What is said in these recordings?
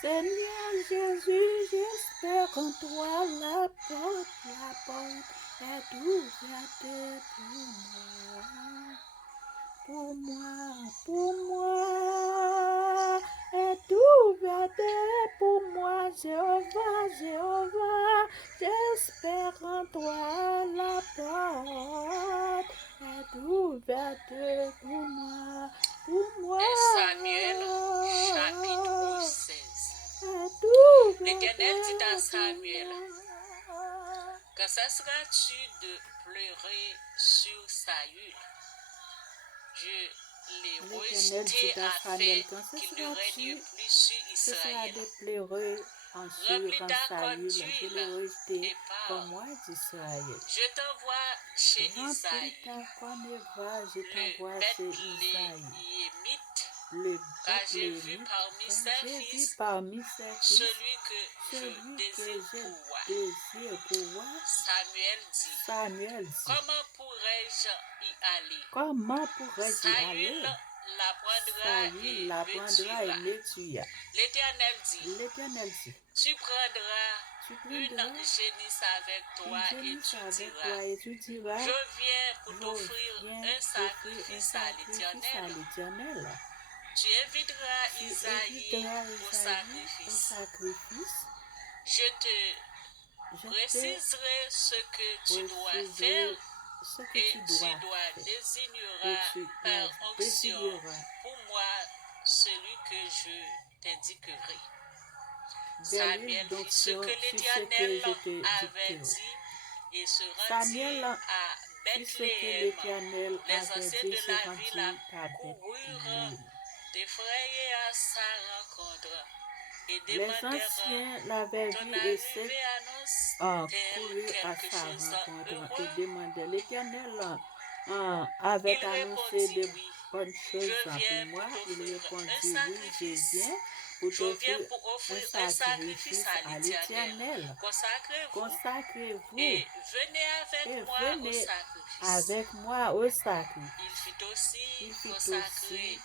Seigneur Jésus, j'espère en toi, la porte est ouverte pour moi, est ouverte pour moi, Jéhovah, j'espère en toi, la porte est ouverte pour moi. 1 Samuel chapitre 16. L'Éternel dit à Samuel, quand cesseras-tu de pleurer sur Saül? Je l'ai rejeté afin qu'il ne règne plus sur Israël. Remplis ta corne d'huile et pars. Je t'envoie chez Isaïe, le Bethléemite, car j'ai vu parmi ses fils celui que je désire pour moi. Samuel dit, comment pourrais-je y aller? Saül la prendra et le tuera. L'Éternel dit, tu prendras une génisse avec toi et tu diras, je viens pour t'offrir un sacrifice à l'Éternel. Tu inviteras Isaïe au sacrifice. Je te préciserai ce que tu dois faire et tu dois désigneras par onction pour moi celui que je t'indiquerai. Samuel fit ce que l'Éternel avait dit et se rendit à Bethléem. Les anciens de la ville coururent d'effrayer à sa rencontre et demandèrent ton arrivée annonce-t-elle quelque chose d'heureux? Il répondit oui, je viens pour offrir un sacrifice. Je viens pour offrir un sacrifice à l'Éternel. Consacrez-vous et venez avec moi au sacrifice. Il fit aussi consacrer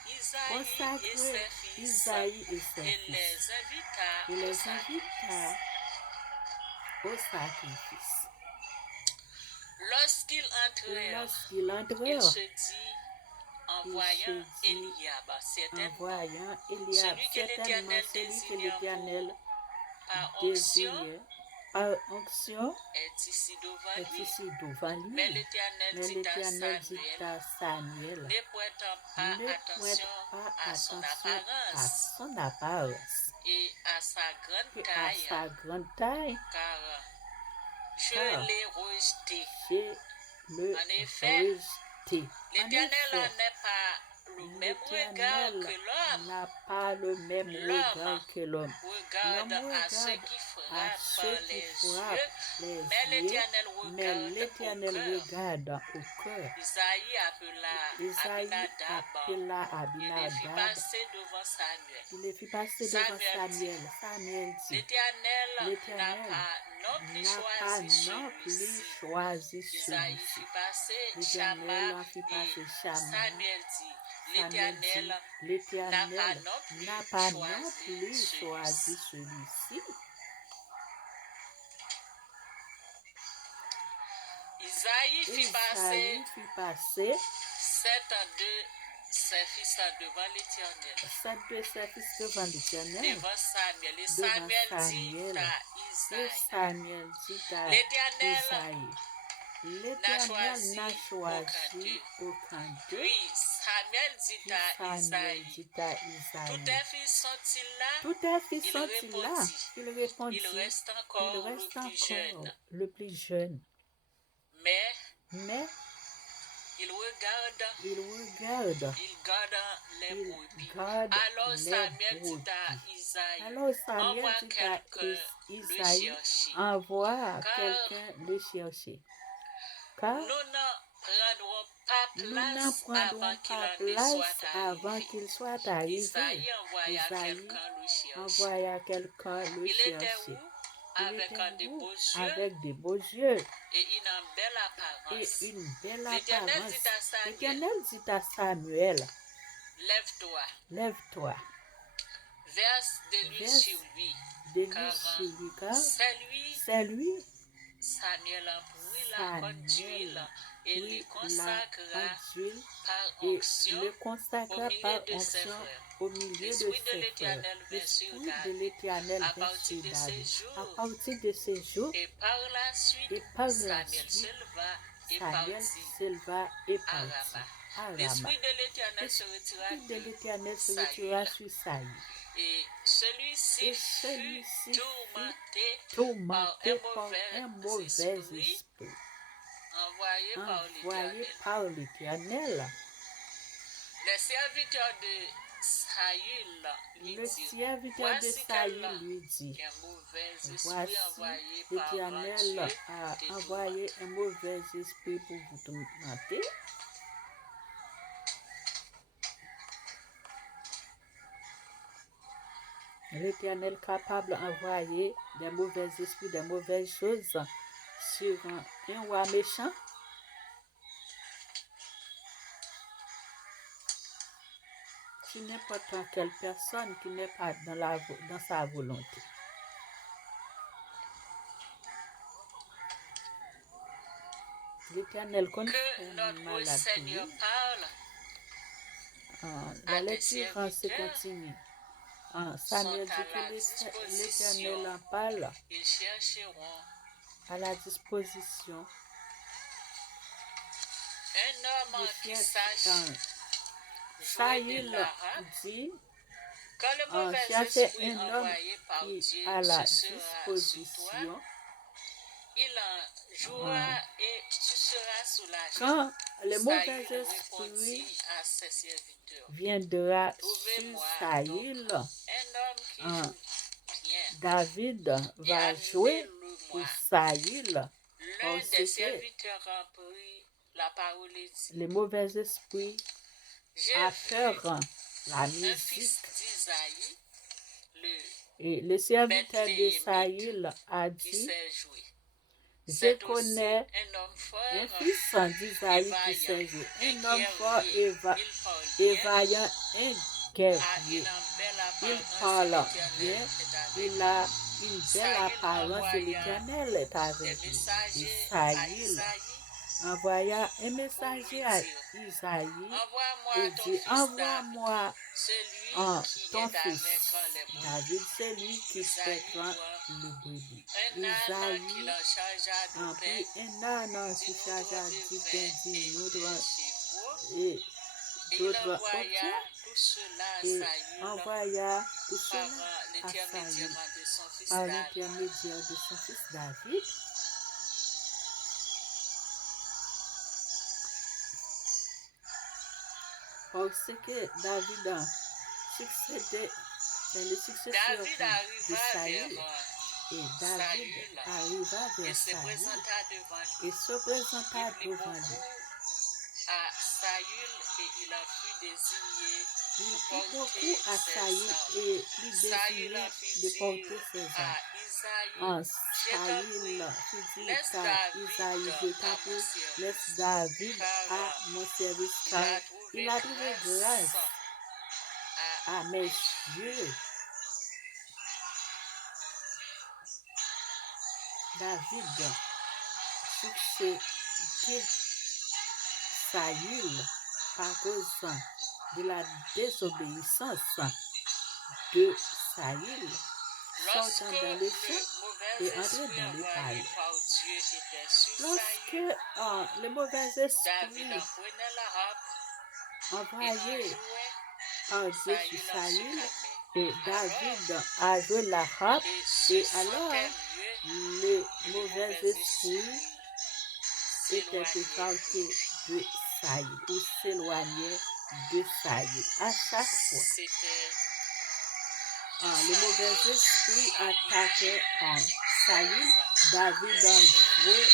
Isaïe et ses fils et les invita au sacrifice. Lorsqu'ils entrèrent, il se dit en voyant Eliab, certainement celui que l'Éternel désignait par onction est ici devant lui. Mais l'Éternel dit à Samuel, ne prêtant pas attention à son apparence et à sa grande taille, car je l'ai rejeté. En effet, l'Éternel n'est pas le même regard que l'homme. L'homme regarde à ceux qui frappent par les yeux, mais l'Éternel regarde au cœur. Isaïe appela Abinadab et le fit passer devant Samuel. Samuel dit, l'Éternel n'a pas non plus choisi celui-ci. L'Éternel en fit passer Shammah. Samuel dit, l'Éternel n'a pas non plus choisi celui-ci. Isaïe fit passer 7 de ses fils devant l'Éternel. Devant Samuel. Et Samuel dit à Isaïe, l'Éternel n'a choisi aucun d'eux. Puis Samuel dit à Isaïe, tous tes fils sont-ils là? Il répondit, il reste encore le plus jeune. Mais il regarde les brebis. Alors Samuel dit à Isaïe, envoie quelqu'un le chercher. Car nous ne prendrons pas place avant qu'il soit arrivé. Isaïe envoya quelqu'un le chercher. Il était beau, avec des beaux yeux et une belle apparence. L'Éternel dit à Samuel, lève-toi, verse de l'huile verse sur lui. de l'huile Car sur lui, car c'est lui, Samuel Samuel prit la conne d'huile et prit le la consacra d'huile par et onction le au consacra milieu par de ses onction frères. au milieu de L'Esprit de ses frères. l'Éternel vint sur L'Esprit de David l'Éternel à vint partir sur de ces David. À jours. partir de ces jours, Et par la suite, Samuel se leva et Samuel partit s'éleva et à partit Rama. à Rama. L'Esprit de l'Éternel se retira L'Esprit de l'Éternel se de retira Saül. sur Saül. Et celui-ci Et fut celui-ci tourmenté par tourmenté un par un mauvais esprit envoyé par envoyé l'Éternel. par l'Éternel. Les serviteurs de Saül lui Le dirent, serviteur de voici Saül lui dit, qu'un mauvais esprit voici envoyé par l'Éternel Dieu a te envoyé tourmente. un mauvais esprit pour vous tourmenter. L'Éternel capable d'envoyer des mauvais esprits, des mauvaises choses sur un roi méchant. Sur n'importe quelle personne qui n'est pas dans sa volonté. L'Éternel Que notre Seigneur parle la à des lecture se serviteurs continue. sont Samuel dit à que la disposition. l'Éternel en parle Ils chercheront à la disposition. un homme qui sache jouer Saül de l'arabe. dit Quand le mauvais chercher esprit un homme envoyé par qui Dieu a la se sera sur toi, disposition. il en jouera et tu seras soulagé. Quand le mauvais Saül esprit répondit à ses serviteurs, viendra sur trouvez-moi Saül, donc un homme qui joue bien David et va jouer amenez-le pour moi. Saül L'un parce des que serviteurs reprit la parole et dit, les mauvais esprits j'ai adorent vu la un musique. fils d'Isaïe, Et le serviteur de Bethléemite, Saül a qui dit, sait jouer. je C'est aussi connais un homme un fort fils d'Isaïe et qui vaillant, sait jouer, un un homme fort guerrier. et Il parle et bien, vaillant, un a guerrier. une belle Il apparence, parle l'Éternel bien, est avec il a une belle Saül apparence et envoya l'Éternel est des avec lui. Et messagers à Saül Isaïe envoya un pour lui messager à dire, Isaïe envoie-moi et ton dit, fils David, envoie-moi celui qui ton est fils avec les brebis. David, c'est lui qui Isaïe paîtra doit le brebis. un âne qui Isaïe leur chargea a de pain, pris un âne qui d'une chargea autre du de pain vin et d'une de autre chevaux, et et il d'autres envoya obtient tout cela à et Saül envoya tout par cela à l'intermédiaire Saül de son fils par David. l'intermédiaire de son fils David. Parce que David a succédé, c'est le successeur David de arriva Saül. vers Et David Saül arriva et vers se Saül présenta devant lui. et se présenta Il plut devant beaucoup lui. à Saül et il en fut désigné Il pour plut porter beaucoup à ses Saül armes. et lui Saül désigné en fit de porter dire ses à armes. Isaïe, je t'en Saül prie, fit dire laisse à David Isaïe, je à t'en mon prie, service, laisse David car à mon service, il car a il trouvé a trouvé grâce grâce à mes yeux. David succédait Saül par cause de la désobéissance de Saül, Lorsque sortant dans le champ le mauvais et entrant esprit dans le envoyé palais. par Dieu était sur Lorsque Saül, le mauvais David esprit en prenait la harpe et en envoyé jouait. par Dieu sur Saül en se Saül, calmait. et David a joué la harpe, Et se et alors sentait mieux le et le mauvais mauvais esprit était s'éloignait. écarté de Saül ou s'éloignait de Saül. À chaque fois, C'était le mauvais esprit attaquait Saül. David a joué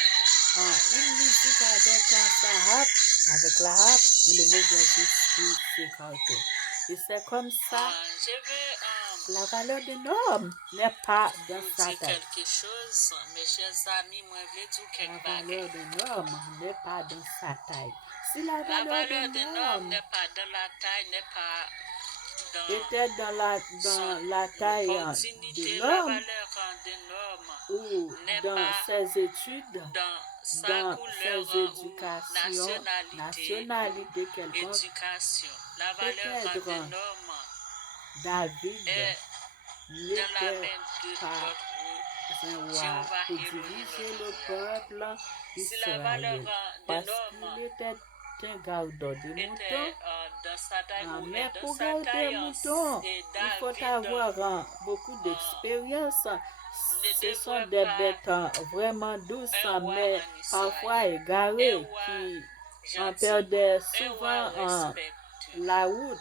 une musique avec sa harpe, avec la harpe, et le mauvais esprit s'écartait. Et c'est comme ça, je veux la valeur d'un homme n'est pas dans vous sa dire taille. quelque chose, mes chers amis, moi je veux dire La quelque valeur chose. d'un homme n'est pas dans sa taille. Si la La valeur valeur d'un d'un homme homme n'est pas dans la taille, n'est pas était dans la taille l'opportunité, de la l'homme valeur d'un homme ou n'est dans pas ses études, dans sa dans couleur ses ou éducations, nationalité nationalité ou quelconque. éducation. La valeur Peut-être d'un homme David est dans la n'était main de pas notre un roi Jéhovah pour Elohim, diriger notre le Créateur. peuple Si la valeur Israël d'un parce homme qu'il était un gardeur de moutons. était dans sa taille ou Mais est dans pour sa garder taille, un mouton, et il faut David avoir beaucoup d'expérience. ne Ce sont devrait des pas bêtes vraiment douces, un roi mais en parfois Israël. égarées, Un roi qui en gentil, perdaient un souvent roi respectueux. la route,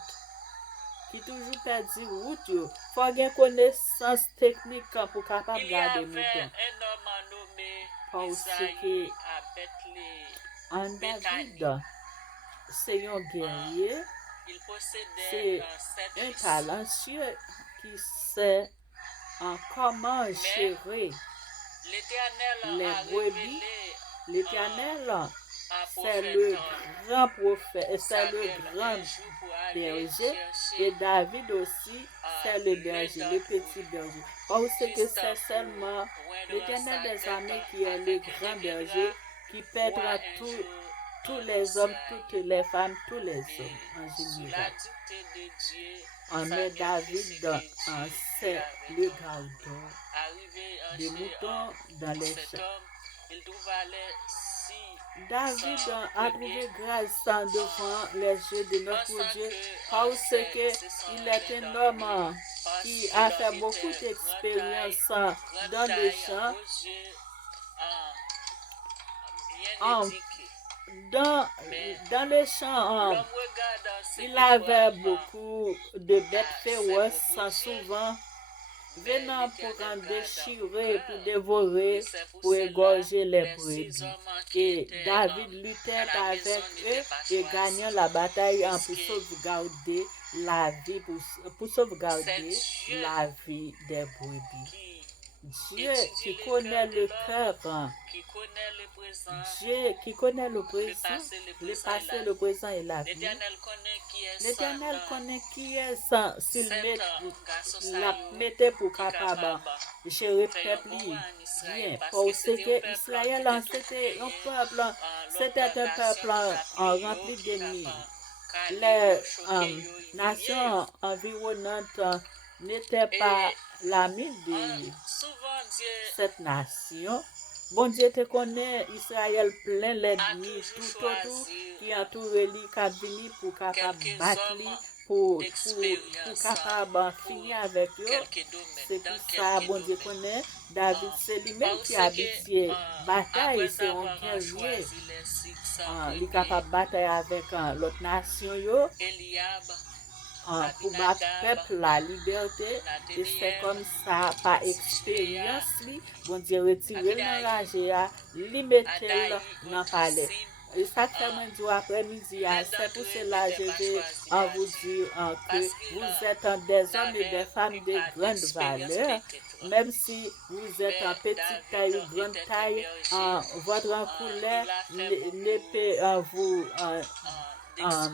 qui toujours perdit route. Il faut avoir une connaissance technique pour capable Il y garder avait mouton. un homme nommé Parce Isaïe que à Bethléem. en David, c'est un guerrier, Il possédait c'est 7 un fils. talentueux qui sait comment gérer L'Éternel les a brebis. révélé L'Éternel, à c'est prophète le grand prophète, c'est Samuel le grand un jour pour aller berger. Et chercher David aussi, c'est le berger, le petit berger. Parce que c'est seulement l'Éternel des armées qui est le grand berger qui pètera tous les hommes, toutes les femmes, tous les hommes en sous général. la dictée de Dieu. Mais Samuel David, fit ce que Dieu c'est lui avait le donné. gardeur Arrivé des chez moutons dans les cet champs. homme, il trouva les 6 David sans a premier, trouvé grâce devant les yeux de notre pensant Dieu que parce ce sont qu'il les est un dents homme parce qui qu'il a fait était beaucoup grand d'expérience taille, dans les aux champs, yeux bien en- éduqués. dans les champs. L'homme regarda ce Il qui avait frappe beaucoup de bêtes ses féroces, propres yeux, souvent mais venant pour en l'Éternel garda déchirer, au pour cœur. dévorer, Et c'est pour pour cela égorger les les 6 brebis. hommes qui Et étaient David à luttait la avec maison eux n'étaient pas et choisis. gagnant la bataille pour Puisque sauvegarder la vie, pour sauvegarder c'est Dieu la vie des brebis. qui Dieu qui étudie connaît le le cœur de cœur, l'homme, qui connaît le présent, Dieu qui connaît le le présent, passé, le le présent et passé, la le vie. présent et la vie. L'Éternel connaît qui est L'Éternel sans connaît qui est sans, s'il cet met garçon la saillot mettait pour qui est capable capable gérer faire un peuple bon roi en Israël. bien. Parce Parce que c'était un que peuple Israël, qui était tout c'était un gagné. peuple, c'était un L'autre peuple nation qui rempli t'a d'ennemis. pris Les choqué, nations environnantes n'étaient pas et l'ami de souvent Dieu cette nation. Bon Dieu te connaît, Israël plein a l'ennemi toujours tout autour choisi qui entoure lui, qui vini pour capable quelques battre lui, hommes pour d'expérience capable pour finir avec eux. quelques domaines, C'est dans pour ça, quelques bon Dieu domaines. connaît, David c'est lui-même Parce qui a habitué que bataille, après c'est un avoir guerrier. choisi les 600 Il est premiers, capable de batailler avec l'autre nation, yo, Eliab, pour battre Abinadab, peuple la liberté. Et c'est comme ça, par expérience, li, bon Dieu retire le l'enrage, li mette Adaï, dans le palais. Et ça fait moi dire après-midi, c'est pour cela que je vais vous dire que vous êtes des hommes et des femmes de grande valeur, même si vous êtes en petite taille ou grande taille, votre couleur ne peut vous d'expérience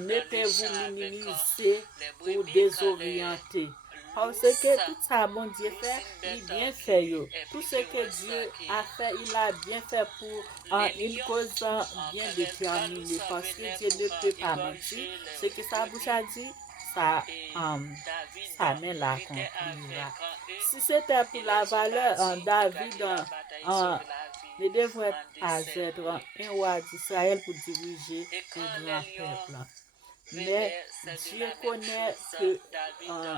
ne peut vous minimiser ou brebis, désorienter. Parce que tout ça, bon Dieu fait, il bien fait. Yo. Tout ce que Dieu a fait, il a bien fait pour une cause bien déterminée. Parce que Dieu ne peut pas mentir. Ce que sa bouche a dit, sa main l'accomplira. Si c'était pour la valeur, David ne devrait pas être un roi d'Israël pour diriger un grand peuple. Mais Dieu connaît que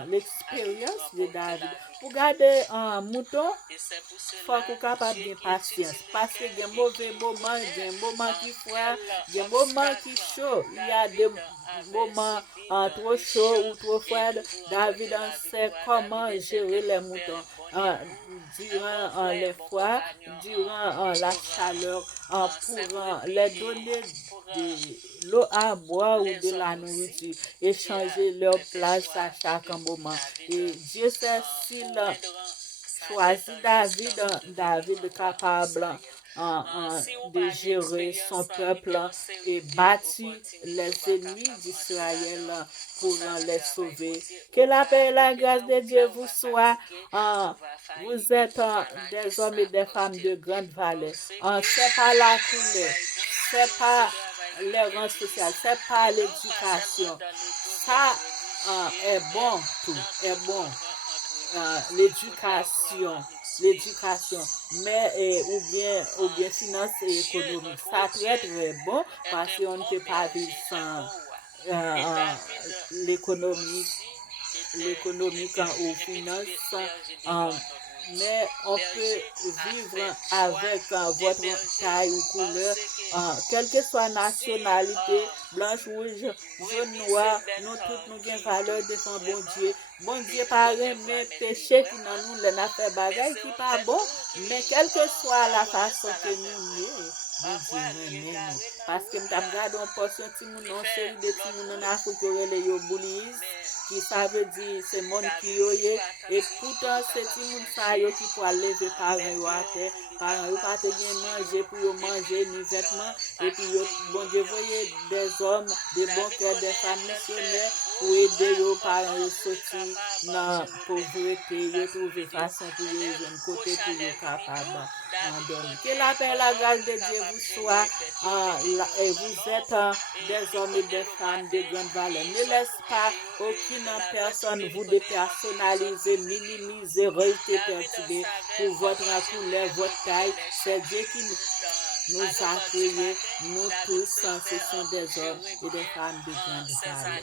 l'expérience de David. Pour garder un mouton, il faut qu'on soit capable de patience. Parce qu'il y a des mauvais moments, il y a des moments qui froid, il y a des moments qui chaud. Il y a des moments trop chauds ou trop froids. David sait comment gérer les moutons. Durant les froids, durant la chaleur, pour les donner de l'eau à boire ou de la nourriture, et changer leur place à chaque moment. Et Dieu sait s'il choisit David capable de gérer son peuple et bâtir les ennemis d'Israël pour les sauver. Que la paix et la grâce de Dieu vous soient. Vous êtes des hommes et des femmes de grande valeur. C'est pas la couleur, c'est pas les rangs sociaux, c'est pas l'éducation. Ça est bon, tout est bon. L'éducation, mais ou bien finance et économie, ça très très bon parce qu'on ne peut pas vivre sans l'économique ou finance, mais on peut vivre avec votre taille ou couleur, quelle que soit nationalité, blanche, rouge, jaune, noir, nous toutes nous avons valeur devant bon Dieu. Bon Dieu pas mais péché qui dans nous, les affaires bagaille qui pas bon, mais quelle que soit la façon que nous nés, bon Dieu nous. Parce que nous avons une portion de nous, série de nous en Afrique, les boulis, qui ça veut dire c'est monde qui yoye, et pourtant c'est tout le monde ça yo qui pour lever parents yo à terre, parents yo pas te bien manger pour yo manger ni vêtements, et puis yo bon Dieu voyez des hommes, des bons cœurs, des femmes missionnaires pour aider yo parents yo sortir dans pauvreté, yo trouver façon pour yo un côté pour yo capable en donner. Que la paix et la grâce de Dieu vous soit, et vous êtes des hommes et des femmes de grande valeur. Ne laisse pas aucune personne vous dépersonnaliser, minimiser, rejeter, perturber pour votre couleur, votre taille. C'est Dieu qui nous a créés, nous tous, ce sont des hommes et des femmes de grande valeur.